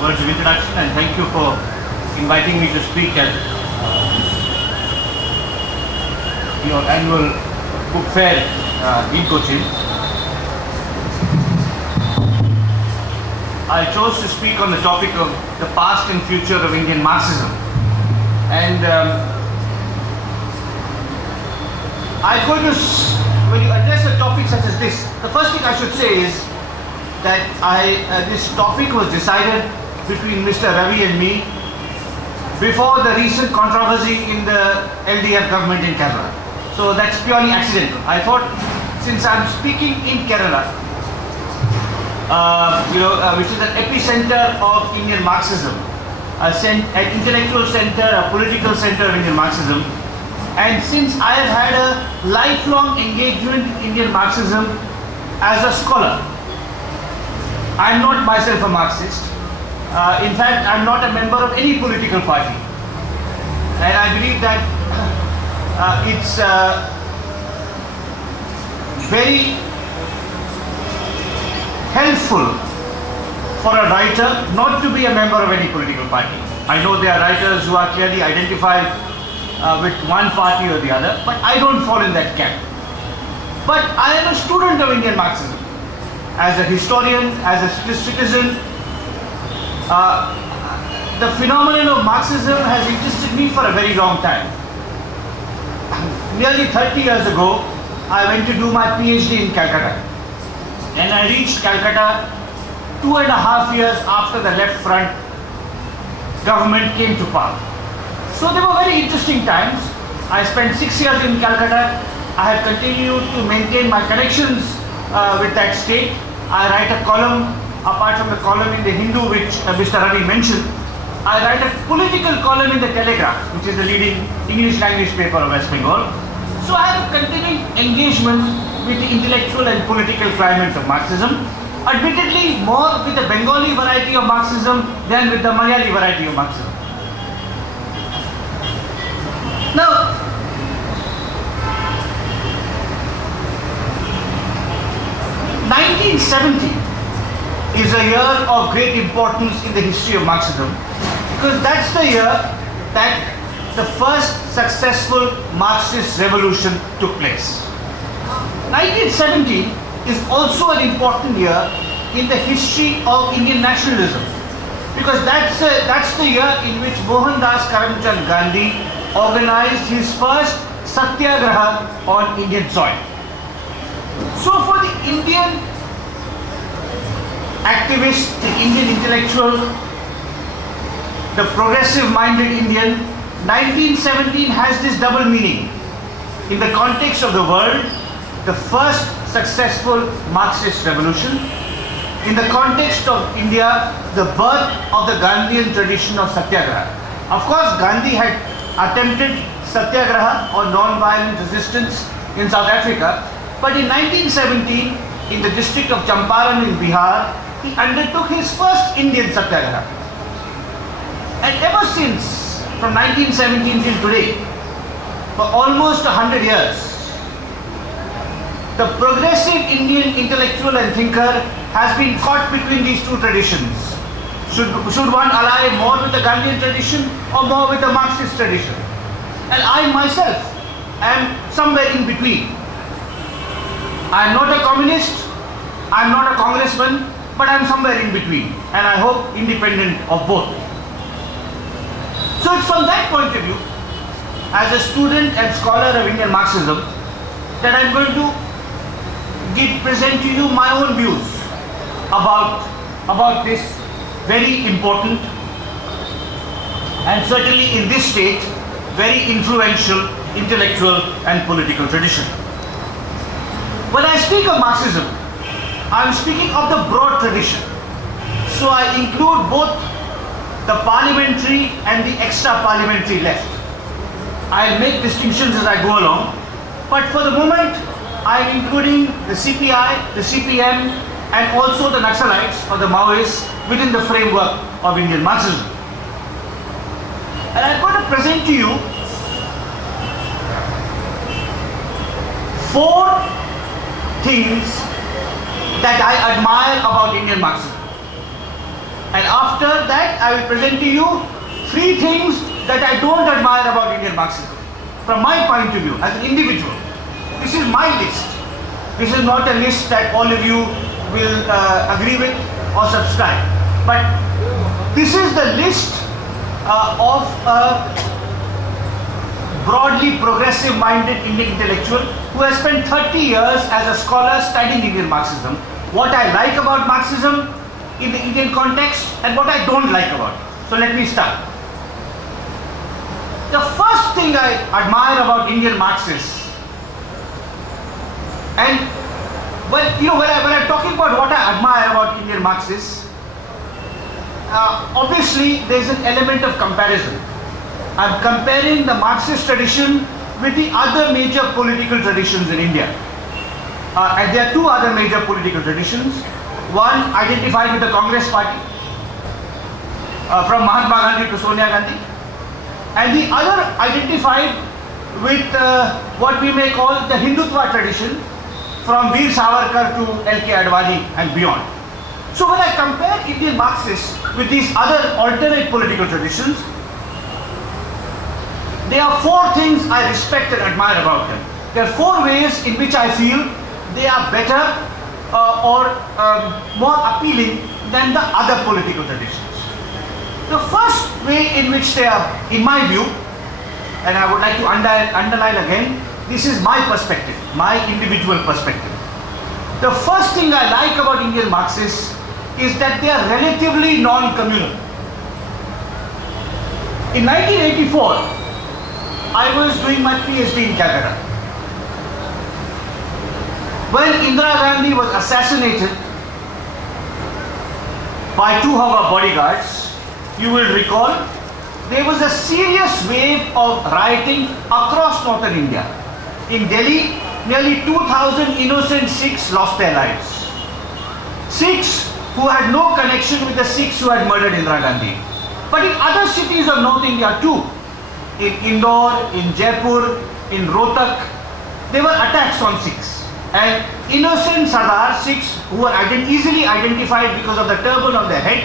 words of introduction, and thank you for inviting me to speak at your annual book fair in Cochin. I chose to speak on the topic of the past and future of Indian Marxism, and I'm going to, when you address a topic such as this, the first thing I should say is that this topic was decided between Mr. Ravi and me before the recent controversy in the LDF government in Kerala. So that's purely accidental. I thought, since I'm speaking in Kerala, which is an epicenter of Indian Marxism, an intellectual center, a political center of Indian Marxism, and since I have had a lifelong engagement in Indian Marxism as a scholar, I'm not myself a Marxist. In fact, I'm not a member of any political party. And I believe that it's very helpful for a writer not to be a member of any political party. I know there are writers who are clearly identified with one party or the other, but I don't fall in that camp. But I am a student of Indian Marxism. As a historian, as a citizen, the phenomenon of Marxism has interested me for a very long time. Nearly 30 years ago, I went to do my PhD in Calcutta. And I reached Calcutta 2.5 years after the Left Front government came to power. So they were very interesting times. I spent 6 years in Calcutta. I have continued to maintain my connections with that state. I write a column, apart from the column in the Hindu which Mr. Ravi mentioned. I write a political column in the Telegraph, which is the leading English language paper of West Bengal. So I have a continuing engagement with the intellectual and political climate of Marxism, admittedly more with the Bengali variety of Marxism than with the Malayali variety of Marxism. Now, '70 is a year of great importance in the history of Marxism, because that's the year that the first successful Marxist revolution took place. 1970 is also an important year in the history of Indian nationalism, because that's the year in which Mohandas Karamchand Gandhi organized his first satyagraha on Indian soil. So for the Indian activist, the Indian intellectual, the progressive-minded Indian, 1917 has this double meaning. In the context of the world, the first successful Marxist revolution. In the context of India, the birth of the Gandhian tradition of satyagraha. Of course, Gandhi had attempted satyagraha or non-violent resistance in South Africa, but in 1917, in the district of Champaran in Bihar, he undertook his first Indian satyagraha. And ever since, from 1917 till today, for almost 100 years, the progressive Indian intellectual and thinker has been caught between these two traditions. Should one ally more with the Gandhian tradition or more with the Marxist tradition? And I myself am somewhere in between. I am not a communist, I am not a congressman, but I am somewhere in between, and I hope independent of both. So it's from that point of view, as a student and scholar of Indian Marxism, that I'm going to present to you my own views about this very important and certainly in this state very influential intellectual and political tradition. When I speak of Marxism, I'm speaking of the broad tradition. So I include both the parliamentary and the extra-parliamentary left. I'll make distinctions as I go along, but for the moment, I'm including the CPI, the CPM, and also the Naxalites or the Maoists within the framework of Indian Marxism. And I'm going to present to you 4 things that I admire about Indian Marxism. And after that, I will present to you 3 things that I don't admire about Indian Marxism. From my point of view, as an individual, this is my list. This is not a list that all of you will agree with or subscribe. But this is the list of a broadly progressive-minded Indian intellectual who has spent 30 years as a scholar studying Indian Marxism. What I like about Marxism in the Indian context and what I don't like about it. So let me start. The first thing I admire about Indian Marxists, and when I'm talking about what I admire about Indian Marxists, obviously there is an element of comparison. I'm comparing the Marxist tradition with the other major political traditions in India. And there are 2 other major political traditions. One identified with the Congress party, from Mahatma Gandhi to Sonia Gandhi, and the other identified with what we may call the Hindutva tradition, from Veer Savarkar to L.K. Advani and beyond. So when I compare Indian Marxists with these other alternate political traditions, there are 4 things I respect and admire about them. There are 4 ways in which I feel they are better or more appealing than the other political traditions. The first way in which they are, in my view, and I would like to underline again, this is my perspective, my individual perspective. The first thing I like about Indian Marxists is that they are relatively non-communal. In 1984, I was doing my PhD in Calcutta. When Indira Gandhi was assassinated by 2 of her bodyguards, you will recall, there was a serious wave of rioting across northern India. In Delhi, nearly 2,000 innocent Sikhs lost their lives. Sikhs who had no connection with the Sikhs who had murdered Indira Gandhi. But in other cities of North India too, in Indore, in Jaipur, in Rohtak, there were attacks on Sikhs. And innocent Sardar Sikhs who were easily identified because of the turban on their head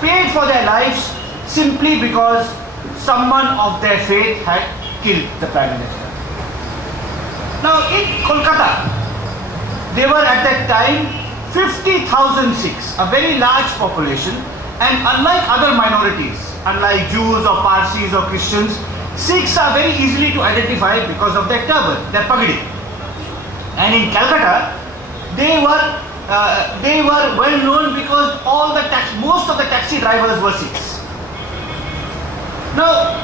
paid for their lives simply because someone of their faith had killed the Prime Minister. Now in Kolkata, there were at that time 50,000 Sikhs, a very large population, and unlike other minorities, unlike Jews or Parsis or Christians, Sikhs are very easily to identify because of their turban, their pagadi. And in Calcutta, they were well known because most of the taxi drivers were Sikhs. Now,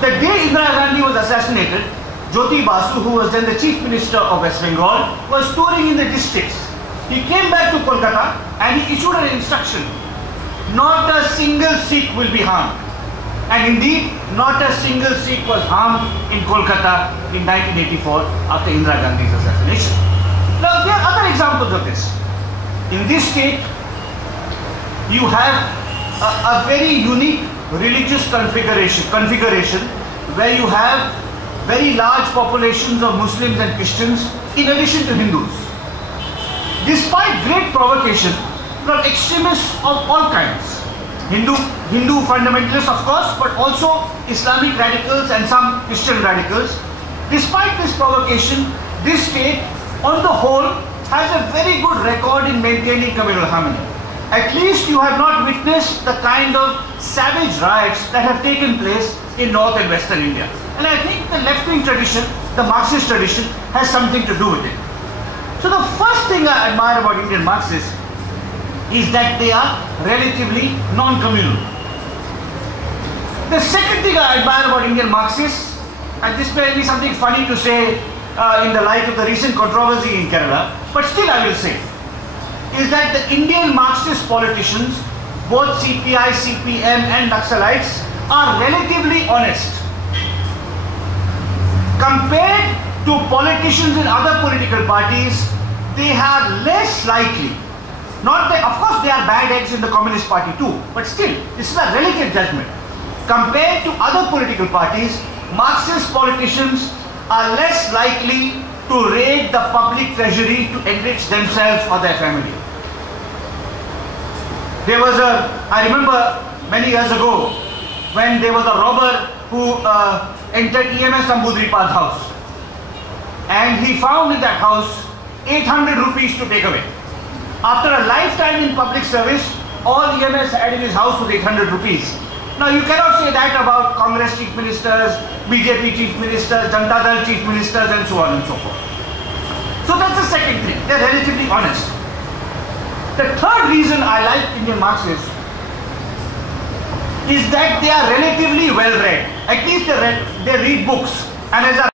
the day Indira Gandhi was assassinated, Jyoti Basu, who was then the Chief Minister of West Bengal, was touring in the districts. He came back to Kolkata and he issued an instruction: not a single Sikh will be harmed. And indeed, not a single Sikh was harmed in Kolkata in 1984 after Indira Gandhi's assassination. Now, there are other examples of this. In this state, you have a very unique religious configuration where you have very large populations of Muslims and Christians in addition to Hindus. Despite great provocation from extremists of all kinds, Hindu fundamentalists of course, but also Islamic radicals and some Christian radicals, despite this provocation, this state on the whole has a very good record in maintaining communal harmony. At least you have not witnessed the kind of savage riots that have taken place in North and Western India. And I think the left-wing tradition, the Marxist tradition, has something to do with it. So the first thing I admire about Indian Marxists is that they are relatively non-communal. The second thing I admire about Indian Marxists, and this may be something funny to say in the light of the recent controversy in Kerala, but still I will say, is that the Indian Marxist politicians, both CPI, CPM and Naxalites, are relatively honest. Compared to politicians in other political parties, they are less likely. Not that, of course, there are bad eggs in the Communist Party too, but still, this is a relative judgment. Compared to other political parties, Marxist politicians are less likely to raid the public treasury to enrich themselves or their family. I remember many years ago when there was a robber who entered EMS Namboodiripal's house, and he found in that house 800 rupees to take away. After a lifetime in public service, all EMS had in his house was 800 rupees. Now you cannot say that about Congress chief ministers, BJP chief ministers, Janata Dal chief ministers, and so on and so forth. So that's the second thing. They're relatively honest. The third reason I like Indian Marxists is that they are relatively well read. At least they read books. And as a